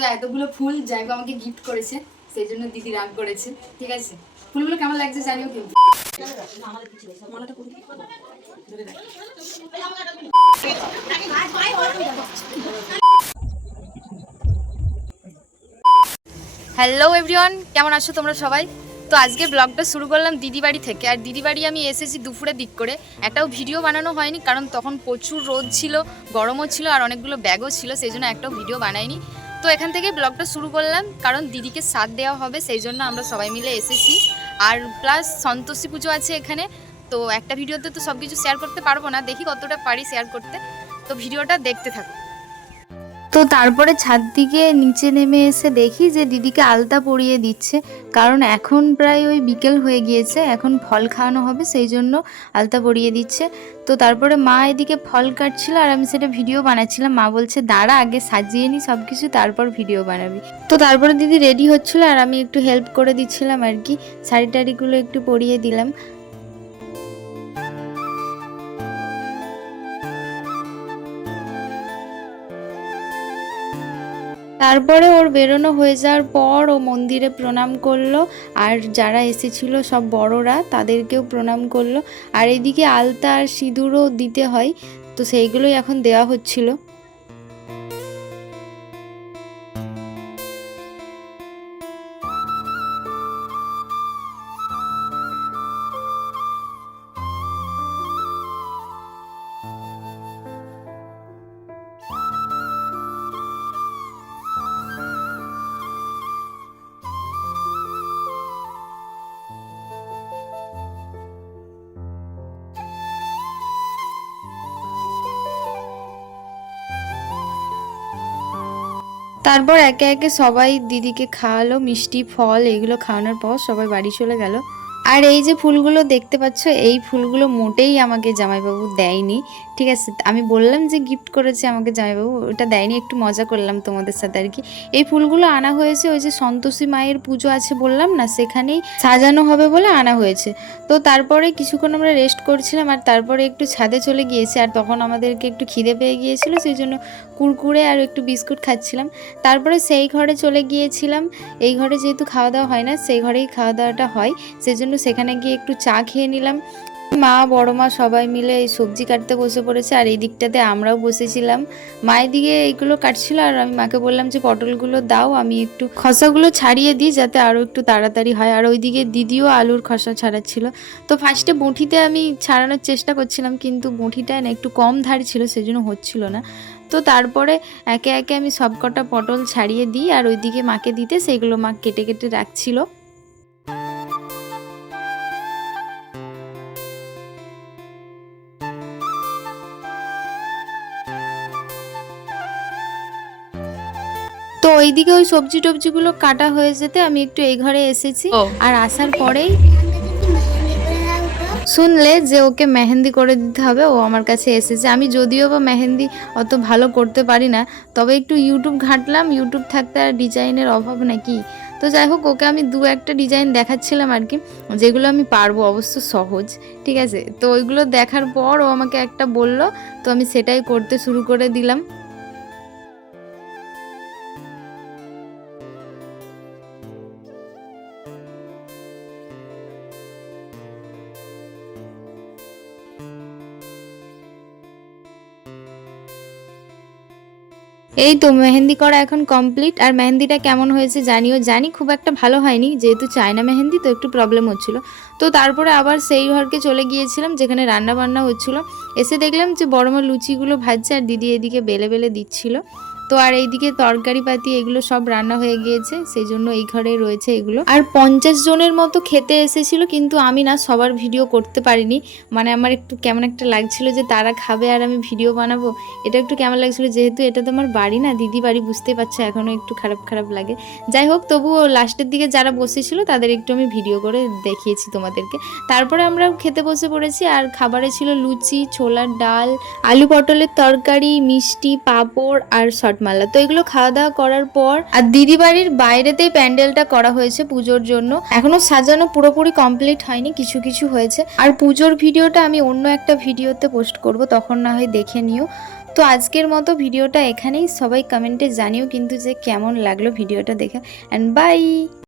তো এতগুলো ফুল জায়গা আমাকে গিফট করেছে, সেই জন্য দিদি রাগ করেছে। ঠিক আছে, ফুলগুলো কেমন লাগছে জানিও কিন্তু। হ্যালো এভরিওয়ান, কেমন আছো তোমরা সবাই? তো আজকে ব্লগটা শুরু করলাম দিদি বাড়ি থেকে। আর দিদি বাড়ি আমি এসেছি দুপুরের দিক করে, একটাও ভিডিও বানানো হয়নি কারণ তখন প্রচুর রোদ ছিল, গরমও ছিল আর অনেকগুলো ব্যাগও ছিল, সেই জন্য একটাও ভিডিও বানাইনি। তো এখান থেকে ব্লগটা শুরু করলাম কারণ দিদিকে সাথ দেওয়া হবে, সেই জন্য আমরা সবাই মিলে এসেছি। আর প্লাস সন্তোষী পুজো আছে এখানে, তো একটা ভিডিওতে তো সব কিছু শেয়ার করতে পারবো না, দেখি কতটা পারি শেয়ার করতে। তো ভিডিওটা দেখতে থাকো। তো তারপরে ছাদ থেকে নিচে নেমে এসে দেখি যে দিদিকে আলতা পরিয়ে দিচ্ছে, কারণ এখন প্রায় ওই বিকেল হয়ে গিয়েছে, এখন ফল খাওয়ানো হবে, সেই জন্য আলতা পরিয়ে দিচ্ছে। তো তারপরে মা এদিকে ফল কাটছিল আর আমি সেটা ভিডিও বানাচ্ছিলাম। মা বলছে দাঁড়া আগে সাজিয়ে নি সব কিছু, তারপর ভিডিও বানাবি। তো তারপরে দিদি রেডি হচ্ছিল আর আমি একটু হেল্প করে দিচ্ছিলাম আর কি, শাড়ি টাড়িগুলো একটু পরিয়ে দিলাম। তারপরে ওর বেরোনো হয়ে যাওয়ার পর ও মন্দিরে প্রণাম করলো, আর যারা এসেছিল সব বড়রা তাদেরকেও প্রণাম করলো। আর এদিকে আলতা আর সিঁদুরও দিতে হয়, তো সেইগুলোই এখন দেওয়া হচ্ছিল। তারপর একে একে সবাই দিদিকে খাওয়ালো, মিষ্টি ফল এগুলো খাওয়ানোর পর সবাই বাড়ি চলে গেল। আর এই যে ফুলগুলো দেখতে পাচ্ছ, এই ফুলগুলো মোটেই আমাকে জামাইবাবু দেয়নি। ঠিক আছে, আমি বললাম যে গিফট করেছে আমাকে জামাইবাবু, ওটা দেয়নি, একটু মজা করলাম তোমাদের সাথে আর কি। এই ফুলগুলো আনা হয়েছে ওই যে সন্তোষী মায়ের পুজো আছে বললাম না, সেখানেই সাজানো হবে বলে আনা হয়েছে। তো তারপরে কিছুক্ষণ আমরা রেস্ট করছিলাম আর তারপরে একটু ছাদে চলে গিয়েছি, আর তখন আমাদেরকে একটু খিদে পেয়ে গিয়েছিল, সেই জন্য কুরকুরে আর একটু বিস্কুট খাচ্ছিলাম। তারপরে সেই ঘরে চলে গিয়েছিলাম, এই ঘরে যেহেতু খাওয়া দাওয়া হয় না, সেই ঘরেই খাওয়া দাওয়াটা হয়, সেজন্য সেখানে গিয়ে একটু চা খেয়ে নিলাম। মা বড় মা সবাই মিলে এই সবজি কাটতে বসে পড়েছে, আর এই দিকটাতে আমরাও বসেছিলাম। মায়ের দিকে এইগুলো কাটছিল আর আমি মাকে বললাম যে পটলগুলো দাও, আমি একটু খসাগুলো ছাড়িয়ে দিই যাতে আরও একটু তাড়াতাড়ি হয়। আর ওইদিকে দিদিও আলুর খসা ছাড়াচ্ছিল। তো ফার্স্টে বঁঠিতে আমি ছাড়ানোর চেষ্টা করছিলাম, কিন্তু বঁঠিটা না একটু কম ধার ছিল, সেজন্য হচ্ছিল না। তো তারপরে একে একে আমি সব কটা পটল ছাড়িয়ে দিই আর ওইদিকে মাকে দিতে সেইগুলো মা কেটে কেটে রাখছিল। তো ওইদিকে ওই সবজি টবজিগুলো কাটা হয়ে যেতে আমি একটু এই ঘরে এসেছি। আর আসার পরেই শুনলে যে ওকে মেহেন্দি করে দিতে হবে, ও আমার কাছে এসেছে। আমি যদিও বা মেহেন্দি অত ভালো করতে পারি না, তবে একটু ইউটিউব ঘাঁটলাম, ইউটিউব থাকতে আর ডিজাইনের অভাব নাকি। তো যাই হোক, ওকে আমি দু একটা ডিজাইন দেখাচ্ছিলাম আর কি, যেগুলো আমি পারবো, অবশ্য সহজ। ঠিক আছে, তো ওইগুলো দেখার পর ও আমাকে একটা বলল, তো আমি সেটাই করতে শুরু করে দিলাম। এই তো মেহেন্দি করা এখন কমপ্লিট। আর মেহেন্দিটা কেমন হয়েছে জানিও। জানি খুব একটা ভালো হয়নি, যেহেতু চায়না মেহেন্দি, তো একটু প্রবলেম হচ্ছিল। তো তারপরে আবার সেই ঘরকে চলে গিয়েছিলাম যেখানে রান্না বান্না হচ্ছিল। এসে দেখলাম যে বড় মা লুচিগুলো ভাজছে আর দিদি এদিকে বেলে বেলে দিচ্ছিল। তো আর এইদিকে তরকারি পাতি এগুলো সব রান্না হয়ে গিয়েছে, সেই জন্য এই ঘরে রয়েছে এগুলো। আর 50 জনের মতো খেতে এসেছিল, কিন্তু আমি না সবার ভিডিও করতে পারিনি। মানে আমার একটু কেমন একটা লাগছিল যে তারা খাবে আর আমি ভিডিও বানাবো, এটা একটু কেমন লাগছিল, যেহেতু এটা তো আমার বাড়ি না, দিদি বাড়ি, বুঝতেই পারছো, এখনও একটু খারাপ খারাপ লাগে। যাই হোক, তবুও লাস্টের দিকে যারা বসেছিল তাদের একটু আমি ভিডিও করে দেখিয়েছি তোমাদেরকে। তারপরে আমরা খেতে বসে পড়েছি, আর খাবারে ছিল লুচি, ছোলার ডাল, আলু পটলের তরকারি, মিষ্টি, পাঁপড় আর শটমালা। তো এগুলো খাওয়া দাওয়া করার পর, আর দিদি বাড়ির বাইরেতেই প্যান্ডেলটা করা হয়েছে পুজোর জন্য, এখনো সাজানো পুরোপুরি কমপ্লিট হয়নি, কিছু কিছু হয়েছে। আর পুজোর ভিডিওটা আমি অন্য একটা ভিডিওতে পোস্ট করব, তখন না হয় দেখে নিও। তো তো আজকের মতো ভিডিওটা এখানেই, সবাই কমেন্টে জানিও কিন্তু যে কেমন লাগলো ভিডিওটা দেখে। And by.